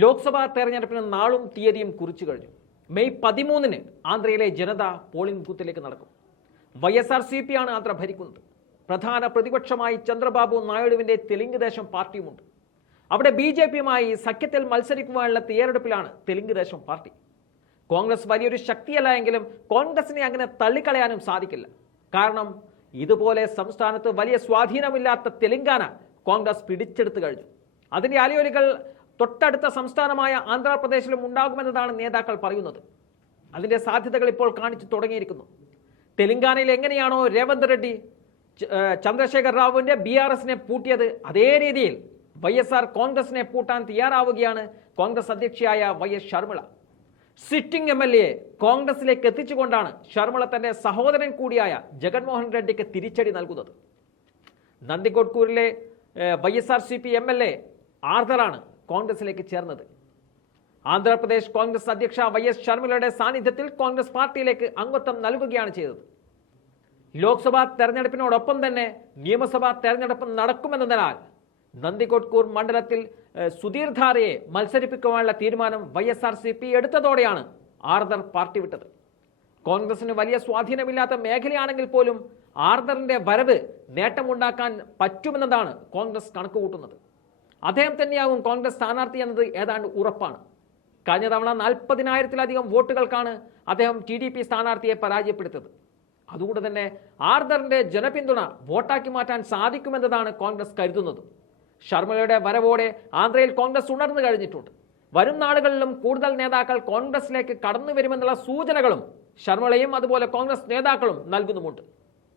ലോക്സഭാ തെരഞ്ഞെടുപ്പിന് നാളും തീയതിയും കുറിച്ചു കഴിഞ്ഞു. മെയ് പതിമൂന്നിന് ആന്ധ്രയിലെ ജനത പോളിംഗ് ബൂത്തിലേക്ക് നടക്കും. Y S R C P ആണ് ആന്ധ്ര ഭരിക്കുന്നത്. പ്രധാന പ്രതിപക്ഷമായി ചന്ദ്രബാബു നായിഡുവിന്റെ തെലുങ്ക് ദേശം പാർട്ടിയുമുണ്ട്. അവിടെ ബി ജെ പിയുമായി സഖ്യത്തിൽ മത്സരിക്കുവാനുള്ള തയ്യാറെടുപ്പിലാണ് തെലുങ്ക് ദേശം പാർട്ടി. കോൺഗ്രസ് വലിയൊരു ശക്തിയല്ല എങ്കിലും കോൺഗ്രസിനെ അങ്ങനെ തള്ളിക്കളയാനും സാധിക്കില്ല. കാരണം ഇതുപോലെ സംസ്ഥാനത്ത് വലിയ സ്വാധീനമില്ലാത്ത തെലങ്കാന കോൺഗ്രസ് പിടിച്ചെടുത്തു കഴിഞ്ഞു. അതിന്റെ അലയൊലികൾ തൊട്ടടുത്ത സംസ്ഥാനമായ ആന്ധ്രാപ്രദേശിലും ഉണ്ടാകുമെന്നതാണ് നേതാക്കൾ പറയുന്നത്. അതിന്റെ സാധ്യതകൾ ഇപ്പോൾ കാണിച്ചു തുടങ്ങിയിരിക്കുന്നു. തെലങ്കാനയിൽ എങ്ങനെയാണോ രേവന്ത് റെഡ്ഡി ചന്ദ്രശേഖർ റാവുവിന്റെ ബി ആർ എസിനെ പൂട്ടിയത് അതേ രീതിയിൽ വൈ എസ് ആർ കോൺഗ്രസിനെ പൂട്ടാൻ തയ്യാറാവുകയാണ് Congress അധ്യക്ഷയായ Y S Sharmila. Sitting M L A കോൺഗ്രസിലേക്ക് എത്തിച്ചുകൊണ്ടാണ് ശർമിള തന്റെ സഹോദരൻ കൂടിയായ ജഗൻമോഹൻ റെഡ്ഡിക്ക് തിരിച്ചടി നൽകുന്നത്. നന്ദികൊട്കൂരിലെ Y S R C P M L A ആർദറാണ് കോൺഗ്രസിലേക്ക് ചേർന്നത്. ആന്ധ്രാപ്രദേശ് കോൺഗ്രസ് അധ്യക്ഷ വൈ എസ് ശർമിളയുടെ സാന്നിധ്യത്തിൽ കോൺഗ്രസ് പാർട്ടിയിലേക്ക് അംഗത്വം നൽകുകയാണ് ചെയ്തത്. ലോക്സഭാ തെരഞ്ഞെടുപ്പിനോടൊപ്പം തന്നെ നിയമസഭാ തെരഞ്ഞെടുപ്പ് നടക്കുമെന്നതിനാൽ നന്ദികോട്ട്കൂർ മണ്ഡലത്തിൽ സുധീർ ധാരയെ മത്സരിപ്പിക്കുവാനുള്ള തീരുമാനം Y S R C P എടുത്തതോടെയാണ് Arthur party വിട്ടത്. കോൺഗ്രസിന് വലിയ സ്വാധീനമില്ലാത്ത മേഖലയാണെങ്കിൽ പോലും ആർദറിന്റെ വരവ് നേട്ടമുണ്ടാക്കാൻ പറ്റുമെന്നതാണ് കോൺഗ്രസ് കണക്കുകൂട്ടുന്നത്. അദ്ദേഹം തന്നെയാകും കോൺഗ്രസ് സ്ഥാനാർത്ഥി എന്നത് ഏതാണ്ട് ഉറപ്പാണ്. കഴിഞ്ഞ തവണ നാൽപ്പതിനായിരത്തിലധികം വോട്ടുകൾക്കാണ് അദ്ദേഹം ടി ഡി പി സ്ഥാനാർത്ഥിയെ പരാജയപ്പെടുത്തിയത്. അതുകൊണ്ട് തന്നെ ആർദറിന്റെ ജനപിന്തുണ വോട്ടാക്കി മാറ്റാൻ സാധിക്കുമെന്നതാണ് കോൺഗ്രസ് കരുതുന്നത്. ശർമ്മയുടെ വരവോടെ ആന്ധ്രയിൽ കോൺഗ്രസ് ഉണർന്നു കഴിഞ്ഞിട്ടുണ്ട്. വരും നാളുകളിലും കൂടുതൽ നേതാക്കൾ കോൺഗ്രസിലേക്ക് കടന്നു വരുമെന്നുള്ള സൂചനകളും ശർമ്മളയും അതുപോലെ കോൺഗ്രസ് നേതാക്കളും നൽകുന്നുമുണ്ട്.